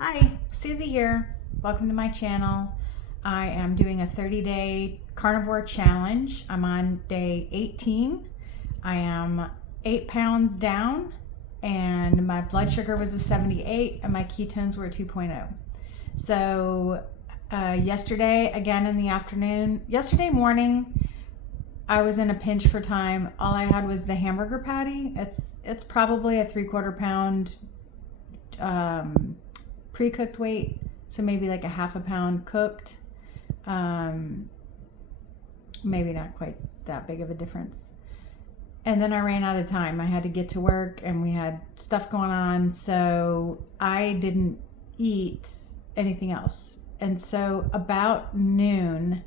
Hi, Susie here. Welcome to my channel. I am doing a 30-day carnivore challenge. I'm on day 18. I am 8 pounds down and my blood sugar was a 78 and my ketones were a 2.0. So yesterday, again in the afternoon, yesterday morning, I was in a pinch for time. All I had was the hamburger patty. It's probably a 3/4 pound pre-cooked weight, so maybe like a half a pound cooked. Maybe not quite that big of a difference. And then I ran out of time. I had to get to work and we had stuff going on, so I didn't eat anything else. And so about noon,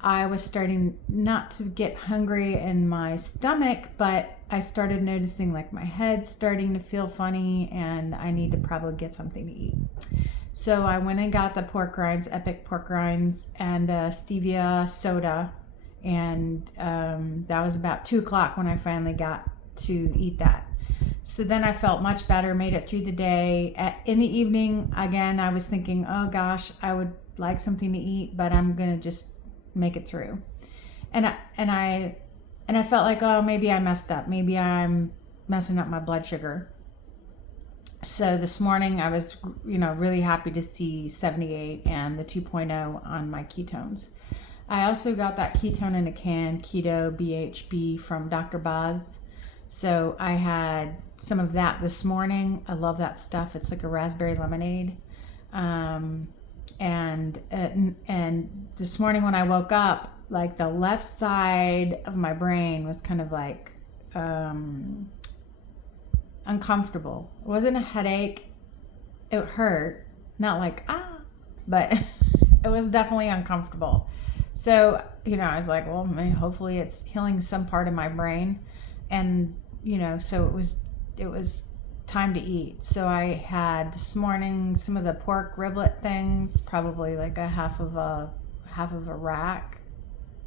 I was starting not to get hungry in my stomach, but I started noticing like my head starting to feel funny and I need to probably get something to eat. So I went and got the pork rinds, Epic pork rinds, and stevia soda. And that was about 2 o'clock when I finally got to eat that. So then I felt much better, made it through the day. In the evening, again, I was thinking, oh gosh, I would like something to eat, but I'm going to just make it through. And I felt like, oh, maybe I messed up. Maybe I'm messing up my blood sugar. So this morning I was, really happy to see 78 and the 2.0 on my ketones. I also got that ketone in a can, Keto BHB from Dr. Boz. So I had some of that this morning. I love that stuff. It's like a raspberry lemonade. And this morning when I woke up, like the left side of my brain was kind of like uncomfortable. It wasn't a headache. It hurt, not like but it was definitely uncomfortable. So I was like, well, hopefully it's healing some part of my brain. And so it was time to eat. So I had this morning some of the pork riblet things, probably like a half of a rack,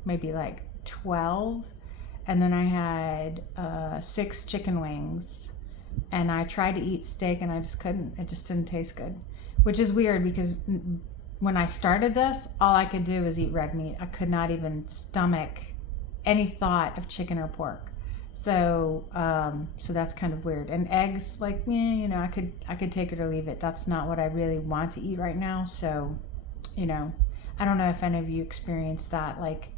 maybe like 12. And then I had 6 chicken wings. And I tried to eat steak and I just couldn't. It just didn't taste good, which is weird because when I started this, all I could do was eat red meat. I could not even stomach any thought of chicken or pork. So that's kind of weird. And eggs, like, I could take it or leave it. That's not what I really want to eat right now. So, I don't know if any of you experienced that. Like,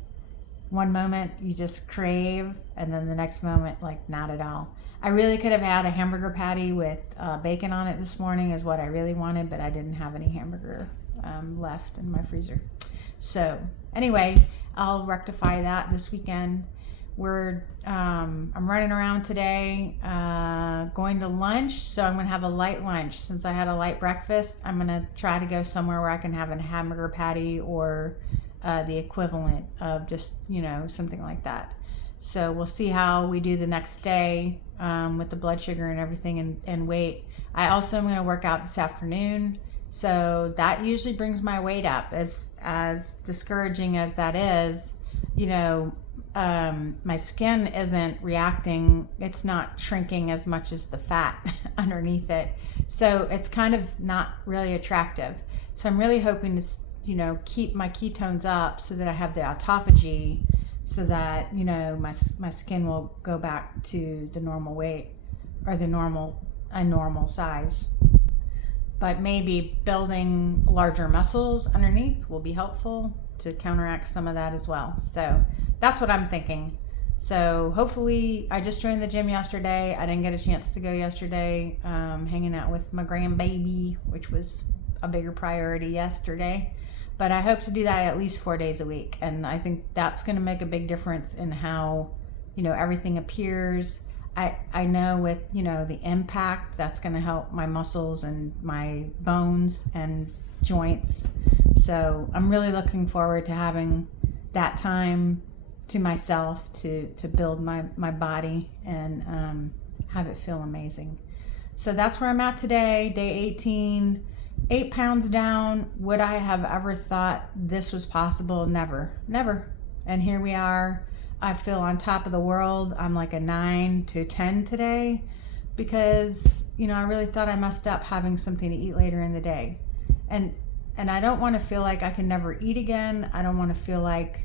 one moment you just crave, and then the next moment, like, not at all. I really could have had a hamburger patty with bacon on it this morning is what I really wanted, but I didn't have any hamburger left in my freezer. So anyway, I'll rectify that this weekend. I'm running around today, going to lunch. So I'm going to have a light lunch. Since I had a light breakfast, I'm going to try to go somewhere where I can have a hamburger patty or the equivalent of just, something like that. So we'll see how we do the next day with the blood sugar and everything and weight. I also am going to work out this afternoon. So that usually brings my weight up. As discouraging as that is, my skin isn't reacting. It's not shrinking as much as the fat underneath it. So it's kind of not really attractive. So I'm really hoping to, keep my ketones up so that I have the autophagy so that, my skin will go back to the normal weight or a normal size. But maybe building larger muscles underneath will be helpful to counteract some of that as well. So that's what I'm thinking. So hopefully, I just joined the gym yesterday. I didn't get a chance to go yesterday, hanging out with my grandbaby, which was a bigger priority yesterday. But I hope to do that at least 4 days a week. And I think that's going to make a big difference in how, everything appears. I know with, the impact, that's going to help my muscles and my bones and joints. So I'm really looking forward to having that time to myself to build my body and have it feel amazing. So that's where I'm at today, day 18, 8 pounds down. Would I have ever thought this was possible? Never. And here we are. I feel on top of the world. I'm like a 9 to 10 today, because, you know, I really thought I messed up having something to eat later in the day. And I don't want to feel like I can never eat again. I don't want to feel like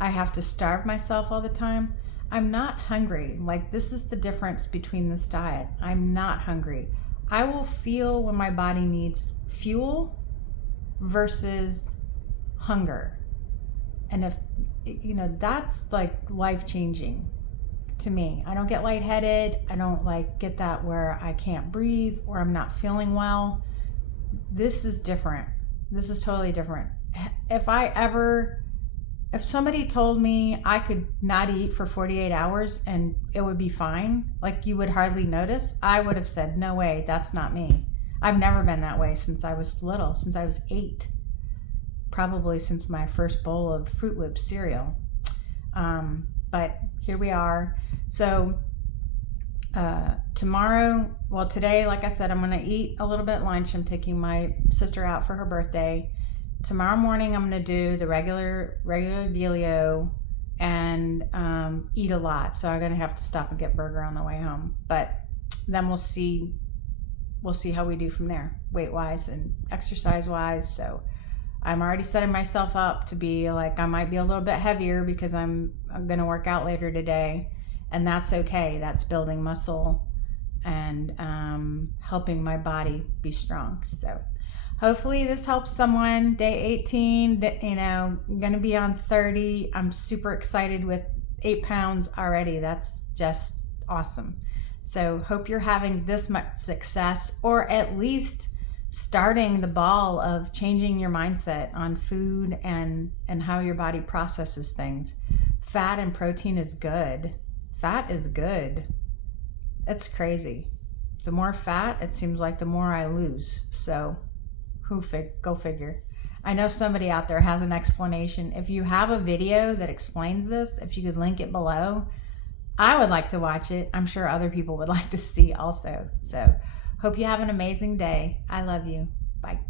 I have to starve myself all the time. I'm not hungry. Like, this is the difference between this diet. I'm not hungry. I will feel when my body needs fuel versus hunger. And if, you know, that's like life-changing to me. I don't get lightheaded. I don't like get that where I can't breathe or I'm not feeling well. This is different. This is totally different. If somebody told me I could not eat for 48 hours and it would be fine, like you would hardly notice, I would have said, no way, that's not me. I've never been that way since I was little, since I was 8. Probably since my first bowl of Fruit Loops cereal. But here we are. So today, like I said, I'm going to eat a little bit lunch. I'm taking my sister out for her birthday. Tomorrow morning, I'm going to do the regular dealio and eat a lot. So I'm going to have to stop and get burger on the way home. But then we'll see how we do from there, weight-wise and exercise-wise. So I'm already setting myself up to be like, I might be a little bit heavier because I'm going to work out later today. And that's okay. That's building muscle and helping my body be strong. So hopefully this helps someone. Day 18, you know, I'm going to be on 30. I'm super excited with 8 pounds already. That's just awesome. So hope you're having this much success, or at least starting the ball of changing your mindset on food and how your body processes things. Fat and protein is good. Fat is good. It's crazy. The more fat, it seems like the more I lose. So go figure. I know somebody out there has an explanation. If you have a video that explains this, if you could link it below, I would like to watch it. I'm sure other people would like to see also. So hope you have an amazing day. I love you. Bye.